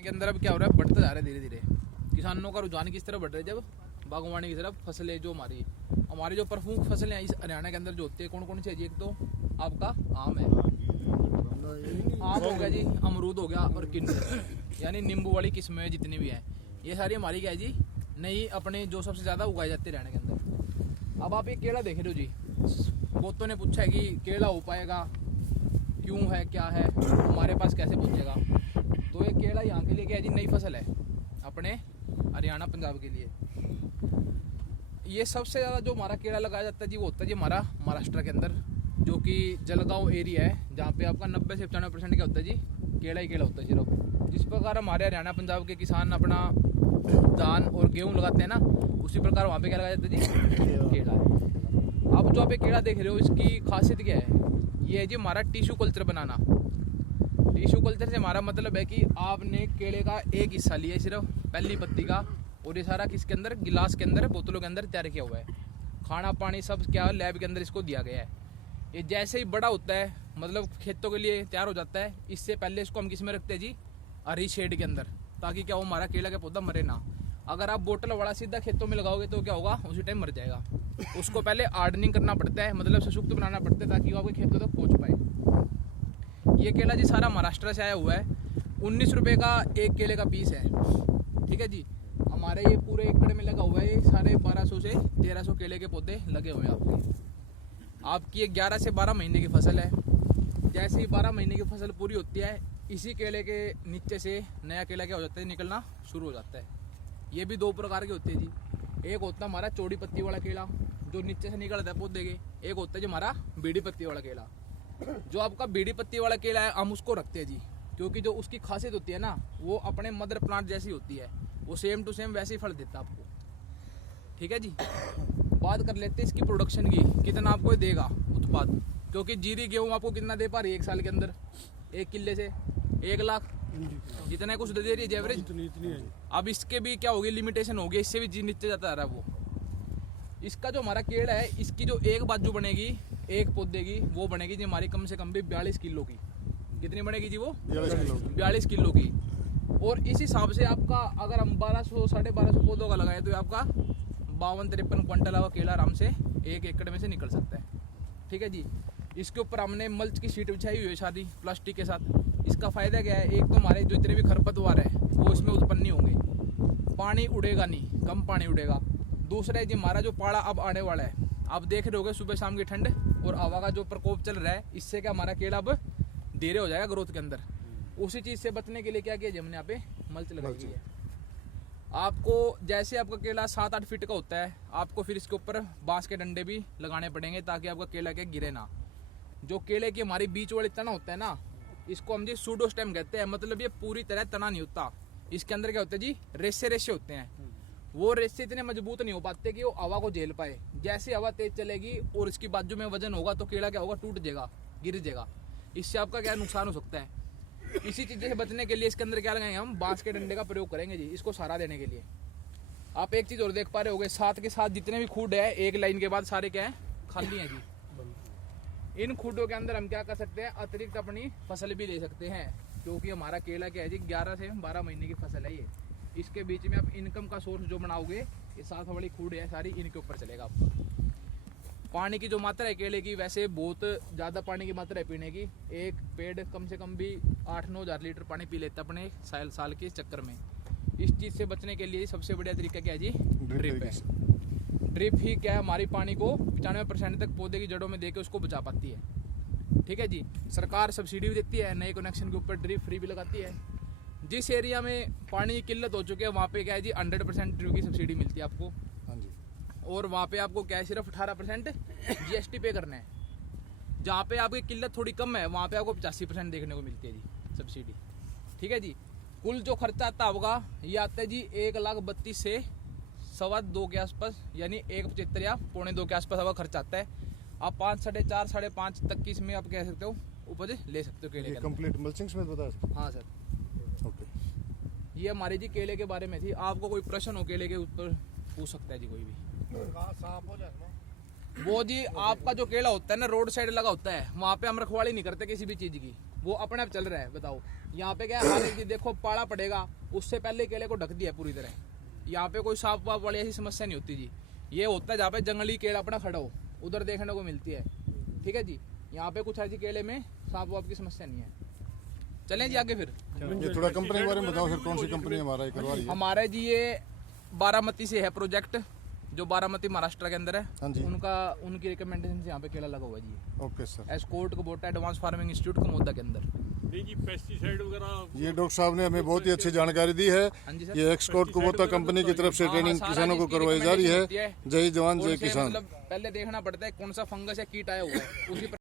के अंदर अब क्या हो रहा है, बढ़ते जा रहे धीरे धीरे किसानों का रुझान किस तरफ बढ़ रहा है, जब बागवानी की तरफ फसलें जो हमारी जो प्रमुख फसलें हैं इस हरियाणा के अंदर जो होती है कौन कौन सी है जी। एक तो आपका आम है, आम हो गया जी, अमरूद हो गया और किन्नू यानी नींबू वाली किस्में जितनी भी हैं ये सारी हमारी क्या है जी नई अपने जो सबसे ज़्यादा उगाई जाती है हरियाणा के अंदर। अब आप ये केला देख रहे हो जी, बहुतों ने पूछा है कि केला हो पाएगा, क्यों है, क्या है, हमारे पास कैसे पहुँचेगा। तो ये केला यहाँ के लिए क्या है जी, नई फसल है अपने हरियाणा पंजाब के लिए। ये सबसे ज़्यादा जो हमारा केला लगाया जाता है जी वो होता है जी हमारा महाराष्ट्र के अंदर, जो कि जलगांव एरिया है, जहाँ पे आपका 90 से 95% क्या होता है जी, केला ही केला होता है सिर्फ। जिस प्रकार हमारे हरियाणा पंजाब के किसान अपना धान और गेहूँ लगाते हैं ना, उसी प्रकार वहाँ पे क्या लगाया जाता है जी, केला है। अब जो आप ये केला देख रहे हो इसकी खासियत क्या है, ये है जी हमारा टिश्यू कल्चर बनाना। टिश्यू कल्चर से हमारा मतलब है कि आपने केले का एक हिस्सा लिया है सिर्फ पहली पत्ती का, और ये सारा किसके अंदर, गिलास के अंदर, बोतलों के अंदर तैयार किया हुआ है। खाना पानी सब क्या लैब के अंदर इसको दिया गया है। ये जैसे ही बड़ा होता है मतलब खेतों के लिए तैयार हो जाता है, इससे पहले इसको हम किस में रखते हैं जी, हरी शेड के अंदर, ताकि क्या हो हमारा केला का पौधा मरे ना। अगर आप बोतल वाला सीधा खेतों में लगाओगे तो क्या होगा, उसी टाइम मर जाएगा। उसको पहले हार्डनिंग करना पड़ता है, मतलब सशुक्त बनाना पड़ता है ताकि वो आपके खेतों तक पहुँच पाए। ये केला जी सारा महाराष्ट्र से आया हुआ है, 19 रुपये का एक केले का पीस है, ठीक है जी। हमारे ये पूरे एकड़ में लगा हुआ है, साढ़े 1200 से 1300 केले के पौधे लगे हुए हैं आपकी ये 11 से 12 महीने की फसल है। जैसे ही 12 महीने की फसल पूरी होती है, इसी केले के नीचे से नया केला क्या हो जाता है, निकलना शुरू हो जाता है। ये भी दो प्रकार के होते हैं जी, एक होता है हमारा चौड़ी पत्ती वाला केला जो नीचे से निकलता है पौधे के, एक होता है जो हमारा बीड़ी पत्ती वाला केला। जो आपका बीड़ी पत्ती वाला केला है हम उसको रखते हैं जी, क्योंकि जो उसकी खासियत होती है ना, वो अपने मदर प्लांट जैसी होती है, वो सेम टू सेम वैसे ही फल देता है आपको, ठीक है जी। बात कर लेते हैं इसकी प्रोडक्शन की, कितना आपको देगा उत्पाद, क्योंकि जीरी गेहूँ आपको कितना दे पा रही है एक साल के अंदर, एक किले से 1 लाख जितना कुछ दे रही है एवरेज। अब इसके भी क्या होगी, लिमिटेशन होगी, इससे भी जी नीचे जाता रहा है वो। इसका जो हमारा केला है, इसकी जो एक बाजू बनेगी एक पौधे की, वो बनेगी जी हमारी कम से कम भी 42 किलो की। कितनी बनेगी जी वो, 42 किलो की। और इस हिसाब से आपका अगर हम 1200 साढ़े 1200 पौधों का लगाए तो आपका 52-53 क्विंटल का केला आराम से एक एकड़ में से निकल सकता है, ठीक है जी। इसके ऊपर हमने मल्च की शीट बिछाई हुई है सादी प्लास्टिक के साथ। इसका फायदा क्या है, एक तो हमारे जो इतने भी खरपतवार है वो इसमें उत्पन्न नहीं होंगे, पानी उड़ेगा नहीं, कम पानी उड़ेगा। दूसरा है जी हमारा जो पाड़ा अब आने वाला है, आप देख रहे होगे सुबह शाम की ठंड और हवा का जो प्रकोप चल रहा है, इससे क्या हमारा केला अब धीरे हो जाएगा ग्रोथ के अंदर। उसी चीज़ से बचने के लिए क्या किया हमने यहाँ पे मल्च लगाई है। आपको जैसे आपका केला 7-8 फीट का होता है, आपको फिर इसके ऊपर बांस के डंडे भी लगाने पड़ेंगे ताकि आपका केला क्या गिरे ना। जो केले की हमारी बीच वाली तना होता है ना, इसको हम जी सूडो स्टेम कहते हैं, मतलब ये पूरी तरह तना नहीं होता। इसके अंदर क्या होता है जी, रेशे रेशे होते हैं। वो रेशे इतने मजबूत नहीं हो पाते कि वो हवा को झेल पाए। जैसे हवा तेज चलेगी और इसकी बाजू में वजन होगा तो केला क्या होगा, टूट जाएगा, गिर जाएगा। इससे आपका क्या नुकसान हो सकता है। इसी चीज़ से बचने के लिए इसके अंदर क्या लगाएंगे, हम बांस के डंडे का प्रयोग करेंगे जी, इसको सहारा देने के लिए। आप एक चीज़ और देख पा रहे होगे, साथ के साथ जितने भी खूड है एक लाइन के बाद सारे क्या है, खाली हैं जी। इन खूडों के अंदर हम क्या कर सकते हैं, अतिरिक्त अपनी फसल भी ले सकते हैं, क्योंकि हमारा केला क्या है जी 11 से 12 महीने की फसल है ये। इसके बीच में आप इनकम का सोर्स जो बनाओगे, ये साथ वाली खूड है सारी इनके ऊपर चलेगा आपका। पानी की जो मात्रा है केले की, वैसे बहुत ज़्यादा पानी की मात्रा है पीने की। एक पेड़ कम से कम भी 8-9 हज़ार लीटर पानी पी लेता है अपने साल के चक्कर में। इस चीज़ से बचने के लिए सबसे बढ़िया तरीका क्या है जी, ड्रिप है। ड्रिप ही क्या है, हमारी पानी को 95% तक पौधे की जड़ों में देके उसको बचा पाती है, ठीक है जी। सरकार सब्सिडी भी देती है, नए कनेक्शन के ऊपर ड्रिप फ्री भी लगाती है। जिस एरिया में पानी की किल्लत हो चुकी है वहाँ पे क्या है जी 100% ड्रिप की सब्सिडी मिलती है आपको। हाँ जी। और वहाँ पे आपको क्या है, सिर्फ 18% GST पे करना है। जहाँ पे आपकी किल्लत थोड़ी कम है वहाँ पे आपको 85% देखने को मिलती है जी सब्सिडी, ठीक है जी। कुल जो खर्चा आता होगा ये आता है जी 1,32,000 से 2.25 के आसपास, यानी 1,75 या 1.25 के आसपास आपका खर्चा आता है। आप 5, 4.5, 5.5 तक की इसमें आप कह सकते हो उपज ले सकते हो केले के कंप्लीट मल्चिंग समेत बता सकते। हाँ सर, ओके। ये हमारी जी केले के बारे में थी। आपको कोई प्रश्न हो केले के ऊपर पूछ सकता है जी कोई भी। वो जी आपका जो केला होता है ना, रोड साइड लगा होता है, वहाँ पे हम रखवाली नहीं करते किसी भी चीज़ की। वो अपने आप चल रहा है। बताओ यहाँ पे क्या है, हर एक चीज देखो पाड़ा पड़ेगा उससे पहले केले को ढक दिया है पूरी तरह। यहाँ पे कोई सांप वाप वाली ऐसी समस्या नहीं होती जी। ये होता है जहाँ पे जंगली केला अपना खड़ा हो उधर देखने को मिलती है, ठीक है जी। यहाँ पे कुछ ऐसी केले में सांप वाप की समस्या नहीं है। चलें जी आगे फिर। ये थोड़ा कंपनी के बारे में बताओ सर, कौन सी कंपनी हमारा ये करवा रही है? हमारे जी ये बारामती से है प्रोजेक्ट, जो बारामती महाराष्ट्र के अंदर हाँ है। जी। उनकी रिकमेंडेशन से यहाँ पे केला लगा हुआ है जी। Okay sir. Escort Kubota advance farming institute Kamoda के अंदर। नहीं जी, पेस्टिसाइड वगैरह ये डॉक्टर साहब ने हमें बहुत ही अच्छी जानकारी दी है। हाँ जी सर। ये एक्सकोर्ट कुबोटा कंपनी की तरफ से ट्रेनिंग सारा किसानों को जिसकी करवाई जा रही है। recommendation होती जय जवान और जय उसे किसान। मतलब पहले देखना पड़ता है कौन सा फंगस या कीट आया हुआ है उसी